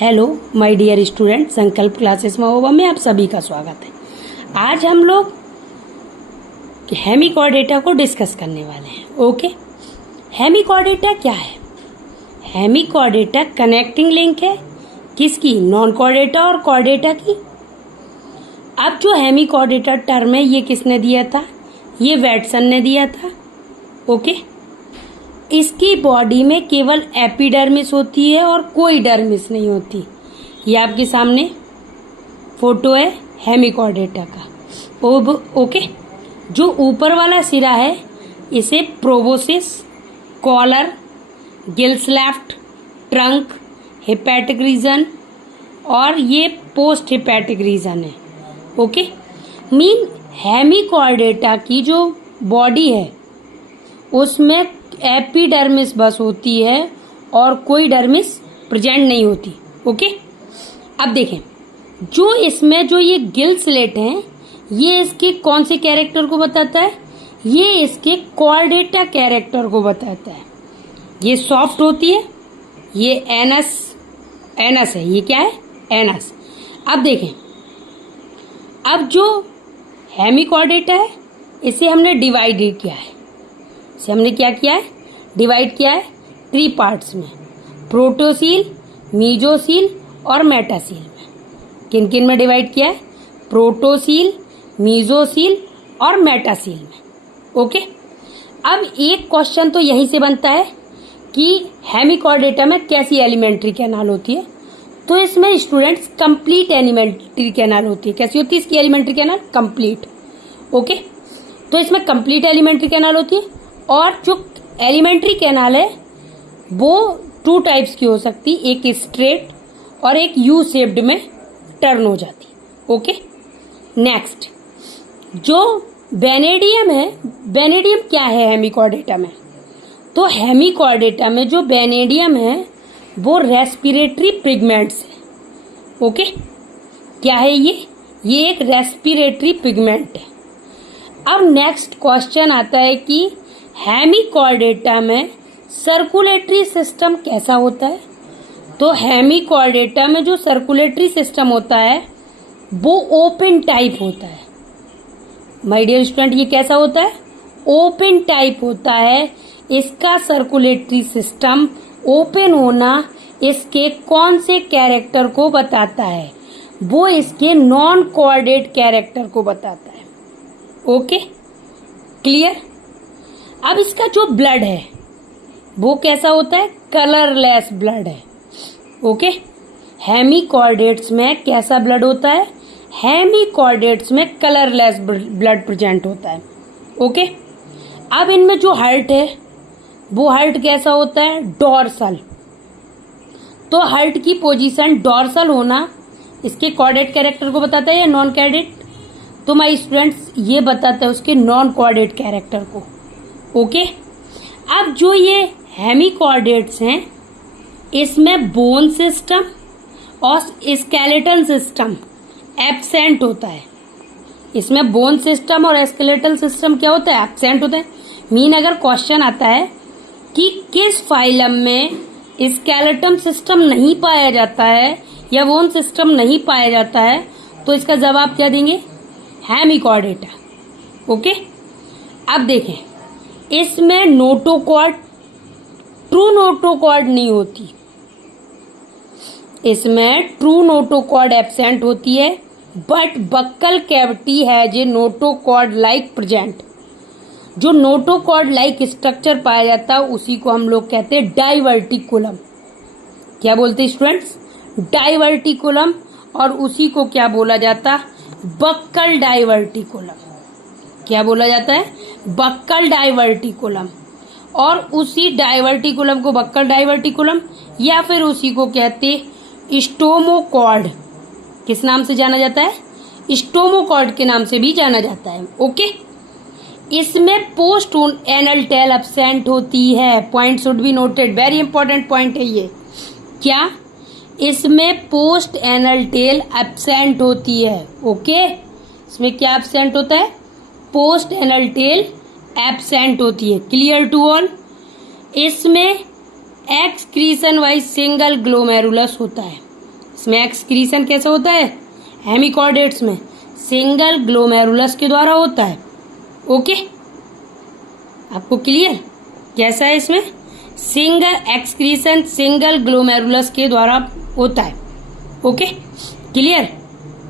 Hello my dear student, संकल्प classes Mahoba में आप सभी का स्वागत है। आज हम लोग हेमिकॉर्डेटा को डिस्कस करने वाले हैं। ओके, हेमिकॉर्डेटा क्या है? हेमिकॉर्डेटा कनेक्टिंग लिंक है किसकी? नॉन कॉर्डेटा और कॉर्डेटा की। अब जो हेमिकॉर्डेटा टर्म है ये किसने दिया था? ये वैटसन ने दिया था। ओके, इसकी बॉडी में केवल एपिडर्मिस होती है और कोई डर्मिस नहीं होती। ये आपके सामने फोटो है हेमिकॉर्डेटा का। ओके, जो ऊपर वाला सिरा है इसे proboscis, collar, gills left, trunk, hepatic region और ये पोस्ट हिपैटिक रीजन है। ओके, मीन हेमिकॉर्डेटा की जो बॉडी है उसमें एपिडर्मिस बस होती है और कोई डर्मिस प्रेजेंट नहीं होती। ओके, अब देखें, जो इसमें जो ये गिल स्लेट हैं ये इसके कौन से कैरेक्टर को बताता है? ये इसके कॉर्डेटा कैरेक्टर को बताता है। ये सॉफ्ट होती है, ये एनस है। ये क्या है? एनस। अब देखें, अब जो हेमिकॉर्डेटा है इसे हमने डिवाइड किया है। इसे हमने क्या किया है? डिवाइड किया है 3 पार्ट्स में, प्रोटोसील, मीजोसील और मेटासील में। किन किन में डिवाइड किया है? प्रोटोसील, मीजोसील और मेटासील में। ओके, अब एक क्वेश्चन तो यहीं से बनता है कि हेमिकॉर्डेटा में कैसी एलिमेंट्री कैनाल होती है। तो इसमें स्टूडेंट्स कंप्लीट एलिमेंट्री कैनाल होती है। कैसी होती है इसकी एलिमेंट्री कैनाल? कंप्लीट। ओके, तो इसमें कंप्लीट एलिमेंट्री कैनाल होती है और जो एलिमेंट्री कैनाल है वो 2 टाइप्स की हो सकती, एक स्ट्रेट और एक यू शेप्ड में टर्न हो जाती। ओके, नेक्स्ट जो बेनेडियम है, बेनेडियम क्या है हेमिकॉर्डेटा में? तो हेमिकॉर्डेटा में जो बेनेडियम है वो रेस्पिरेटरी पिगमेंट्स है। ओके, क्या है ये एक रेस्पिरेटरी पिगमेंट है। अब नेक्स्ट क्वेश्चन आता है कि हेमिकॉर्डेटा में सर्कुलेटरी सिस्टम कैसा होता है? तो हेमिकॉर्डेटा में जो सर्कुलेटरी सिस्टम होता है वो ओपन टाइप होता है। माय डियर स्टूडेंट, ये कैसा होता है? ओपन टाइप होता है। इसका सर्कुलेटरी सिस्टम ओपन होना इसके कौन से कैरेक्टर को बताता है? वो इसके नॉन कोऑर्डिनेट कैरेक्टर को बताता है। Okay, clear? अब इसका जो ब्लड है वो कैसा होता है? कलरलेस ब्लड है। ओके, हेमिकॉर्डेट्स में कैसा ब्लड होता है? हेमिकॉर्डेट्स में कलरलेस ब्लड प्रेजेंट होता है। ओके, अब इनमें जो हार्ट है वो हार्ट कैसा होता है? डॉर्सल। तो हार्ट की पोजीशन डॉर्सल होना इसके कॉर्डेट कैरेक्टर को बताता है या नॉन कॉर्डेट? तो माय स्टूडेंट्स ये बताता है उसके नॉन कॉर्डेट कैरेक्टर को। ओके, अब जो ये हेमिकॉर्डेट्स हैं इसमें बोन सिस्टम और स्केलेटल सिस्टम एब्सेंट होता है। इसमें बोन सिस्टम और स्केलेटल सिस्टम क्या होता है? एब्सेंट होता है। मीन अगर क्वेश्चन आता है कि किस फाइलम में स्केलेटल सिस्टम नहीं पाया जाता है या बोन सिस्टम नहीं पाया जाता है तो इसका जवाब क्या देंगे? हेमिकॉर्डेटा। ओके, अब देखें, इसमें नोटोकॉर्ड, ट्रू नोटोकॉर्ड नहीं होती। इसमें ट्रू नोटोकॉर्ड एब्सेंट होती है but buccal cavity has a notochord like present. जो नोटोकॉर्ड लाइक स्ट्रक्चर पाया जाता है उसी को हम लोग कहते हैं डाइवर्टिकुलम। क्या बोलते हैं स्टूडेंट्स? डाइवर्टिकुलम। और उसी को क्या बोला जाता? Buccal diverticulum. क्या बोला जाता है? Buccal diverticulum. और उसी डाइवर्टिकुलम को बक्कल डाइवर्टिकुलम या फिर उसी को कहते स्टोमोकॉर्ड। किस नाम से जाना जाता है? स्टोमोकॉर्ड के नाम से भी जाना जाता है। ओके, इसमें पोस्ट एनल टेल एब्सेंट होती है। Point should be noted, very important point है ये। क्या? इसमें पोस्ट एनल टेल एब्सेंट होती है। ओके, इसमें क्या एब्सेंट होता है? पोस्ट एनल टेल एब्सेंट होती है। Clear to all? इसमें एक्सक्रीशन वाइज सिंगल ग्लोमेरुलस होता है। इसमें एक्सक्रीशन कैसे होता है? हेमिकॉर्डेट्स में सिंगल ग्लोमेरुलस के द्वारा होता है। ओके, आपको क्लियर कैसा है? इसमें सिंगल एक्सक्रीशन सिंगल ग्लोमेरुलस के द्वारा होता है। Okay, clear.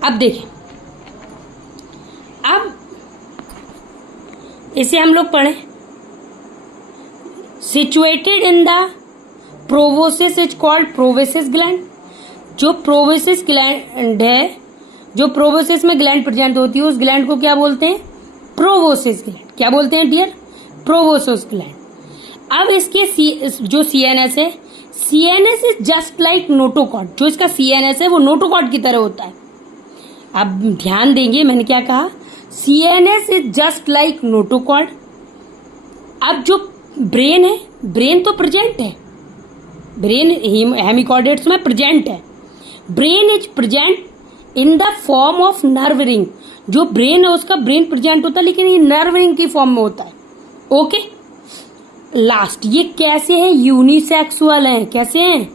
अब देखें, अब इसे हम लोग पढ़ें। Situated in the proboscis is called proboscis gland. जो प्रोवेसिस ग्लैंड है, जो प्रोवोसिस में ग्लैंड प्रेजेंट होती है, उस ग्लैंड को क्या बोलते हैं? प्रोवोसिस ग्लैंड। क्या बोलते हैं डियर? प्रोवोसिस ग्लैंड। अब इसके जो सीएनएस है, CNS is just like notochord. जो इसका सीएनएस है वो नोटोकॉर्ड की तरह होता है। अब ध्यान देंगे, मैंने क्या कहा? CNS is just like notochord. अब जो ब्रेन है, ब्रेन तो प्रेजेंट है, ब्रेन हेमिकॉर्डेट्स में प्रेजेंट है। Brain is present in the form of nerve ring. जो ब्रेन है उसका ब्रेन प्रेजेंट होता है, लेकिन ये नर्व रिंग की फॉर्म में होता है। ओके, लास्ट, ये कैसे है? यूनिसेक्सुअल है। कैसे हैं?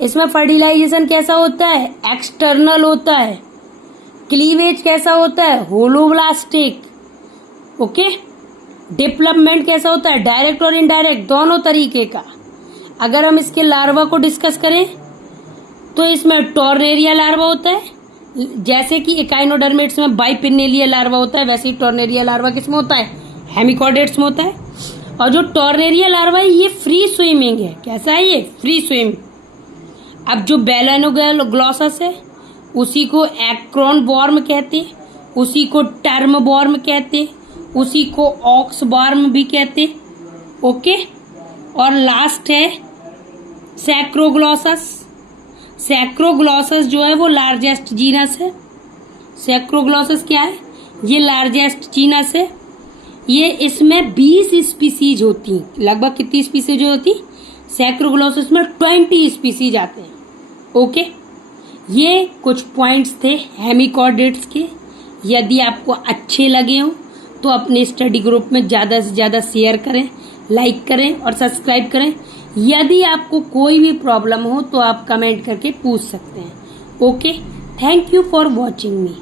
इसमें फर्टिलाइजेशन कैसा होता है? एक्सटर्नल होता है। क्लीवेज कैसा होता है? होलोब्लास्टिक। ओके, डेवलपमेंट कैसा होता है? डायरेक्ट और इनडायरेक्ट दोनों तरीके का। अगर हम इसके लार्वा को डिस्कस करें तो इसमें टॉर्नेरिया लार्वा होता है, जैसे कि एकाइनोडर्मेट्स में बाइपिन्नेलिया लार्वा होता है, वैसे ही टॉर्नेरिया लार्वा किसमें होता है? हेमिकॉर्डेट्स में होता है। और जो टॉर्नेरिया लार्वा है ये फ्री स्विमिंग है। कैसा है ये? Free swim. अब जो बेलानोग्लॉसस है उसी को एक्रोन वॉर्म कहते हैं, उसी को टर्म वॉर्म कहते हैं, उसी को ऑक्स वॉर्म भी कहते हैं। ओके, और लास्ट है सैक्रोग्लॉसस। सैक्रोग्लॉसस जो है वो लार्जेस्ट जीनस है। सैक्रोग्लॉसस क्या है? ये लार्जेस्ट जीनस है। ये इसमें 20 स्पीसीज होती हैं। लगभग कितनी स्पीसीज होती? सैक्रोग्लॉसस में 20 स्पीसीज आते हैं। ओके, ये कुछ पॉइंट्स थे हेमिकॉर्डेट्स के। यदि आपको अच्छे लगे हों तो अपने स्टडी ग्रुप में ज़्यादा से ज़्यादा शेयर करें, लाइक करें और सब्सक्राइब करें। यदि आपको कोई भी प्रॉब्लम हो तो आप कमेंट करके पूछ सकते हैं। Okay, thank you for watching me.